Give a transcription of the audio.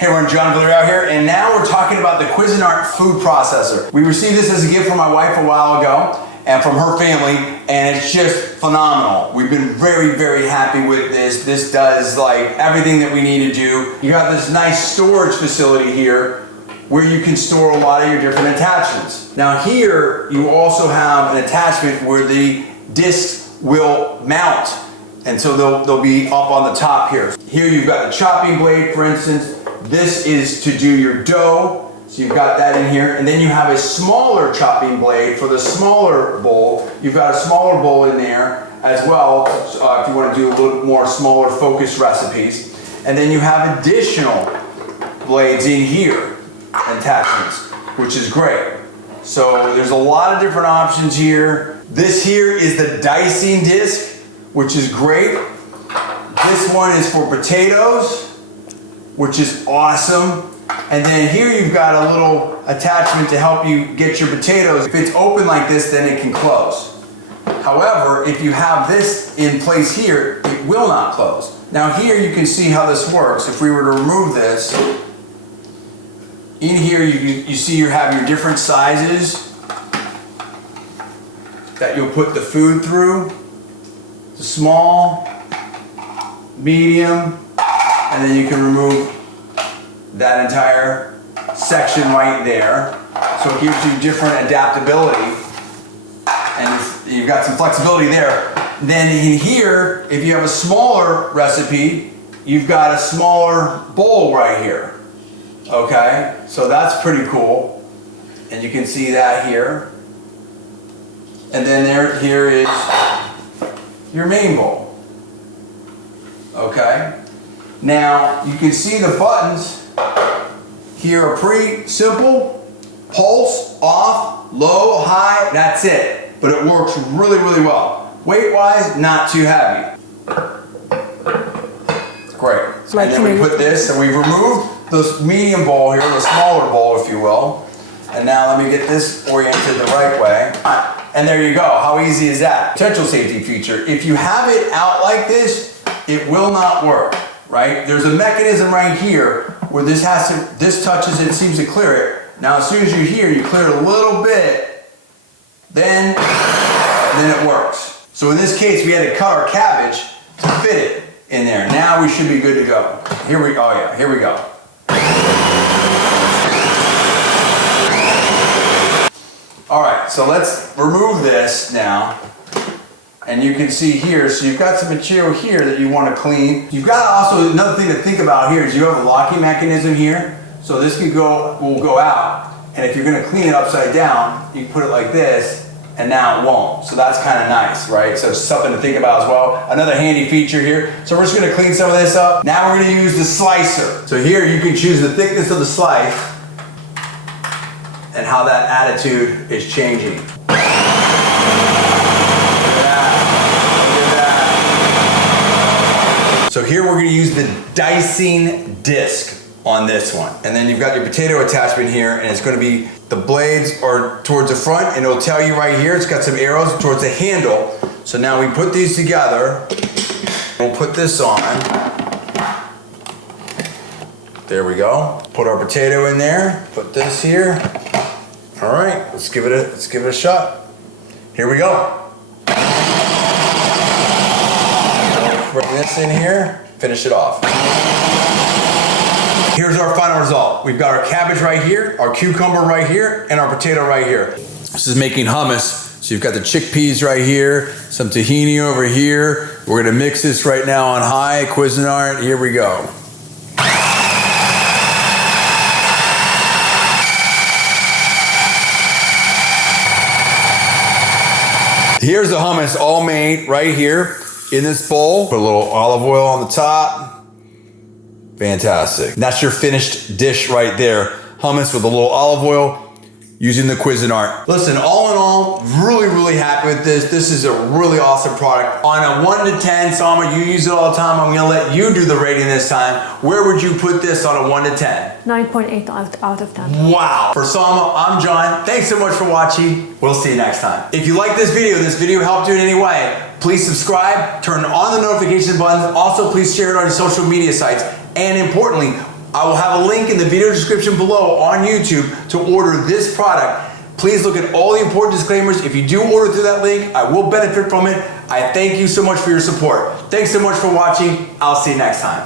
Hey, we're John Villarreal here, and now we're talking about the Cuisinart food processor. We received this as a gift from my wife a while ago and from her family, and it's just phenomenal. We've been very, very happy with this. This does like everything that we need to do. You got this nice storage facility here where you can store a lot of your different attachments. Now here, you also have an attachment where the discs will mount. And so they'll be up on the top here. Here you've got the chopping blade, for instance. This is to do your dough. So you've got that in here. And then you have a smaller chopping blade for the smaller bowl. You've got a smaller bowl in there as well, if you want to do a little more smaller focused recipes. And then you have additional blades in here, attachments, which is great. So there's a lot of different options here. This here is the dicing disc, which is great. This one is for potatoes, which is awesome. And then here you've got a little attachment to help you get your potatoes. If it's open like this, then it can close. However, if you have this in place here, it will not close. Now here you can see how this works. If we were to remove this, in here you see you have your different sizes that you'll put the food through. Small, medium, and then you can remove that entire section right there. So it gives you different adaptability, and you've got some flexibility there. Then in here, if you have a smaller recipe, you've got a smaller bowl right here. Okay, so that's pretty cool, and you can see that here. And then here is your main bowl. Okay? Now, you can see the buttons here are pretty simple. Pulse, off, low, high, that's it. But it works really, really well. Weight-wise, not too heavy. Great. And then we put this, and we've removed this medium bowl here, the smaller bowl, if you will. And now let me get this oriented the right way. And there you go. How easy is that? Potential safety feature. If you have it out like this, it will not work, right? There's a mechanism right here where this touches it, seems to clear it. Now, as soon as you're here, you clear it a little bit, then it works. So in this case, we had to cut our cabbage to fit it in there. Now we should be good to go. Here we go. Oh yeah, here we go. All right, so let's remove this now. And you can see here, so you've got some material here that you want to clean. You've got also, another thing to think about here is you have a locking mechanism here. So this will go out. And if you're going to clean it upside down, you can put it like this, and now it won't. So that's kind of nice, right? So it's something to think about as well. Another handy feature here. So we're just going to clean some of this up. Now we're going to use the slicer. So here you can choose the thickness of the slice and how that attitude is changing. Look at that. So here we're going to use the dicing disc on this one. And then you've got your potato attachment here, and it's going to be, the blades are towards the front, and it'll tell you right here, it's got some arrows towards the handle. So now we put these together. We'll put this on. There we go. Put our potato in there. Put this here. All right, let's give it a shot. Here we go. Bring this in here, finish it off. Here's our final result. We've got our cabbage right here, our cucumber right here, and our potato right here. This is making hummus. So you've got the chickpeas right here, some tahini over here. We're gonna mix this right now on high, Cuisinart. Here we go. Here's the hummus all made right here in this bowl. Put a little olive oil on the top. Fantastic. That's your finished dish right there. Hummus with a little olive oil using the Cuisinart. Listen, all in all, really, really happy with this. This is a really awesome product. On a 1 to 10, Salma, you use it all the time. I'm gonna let you do the rating this time. Where would you put this on a 1 to 10? 9.8 out of 10. Wow. For Salma, I'm John. Thanks so much for watching. We'll see you next time. If you like this video helped you in any way, please subscribe, turn on the notification buttons. Also, please share it on your social media sites. And importantly, I will have a link in the video description below on YouTube to order this product. Please look at all the important disclaimers. If you do order through that link, I will benefit from it. I thank you so much for your support. Thanks so much for watching. I'll see you next time.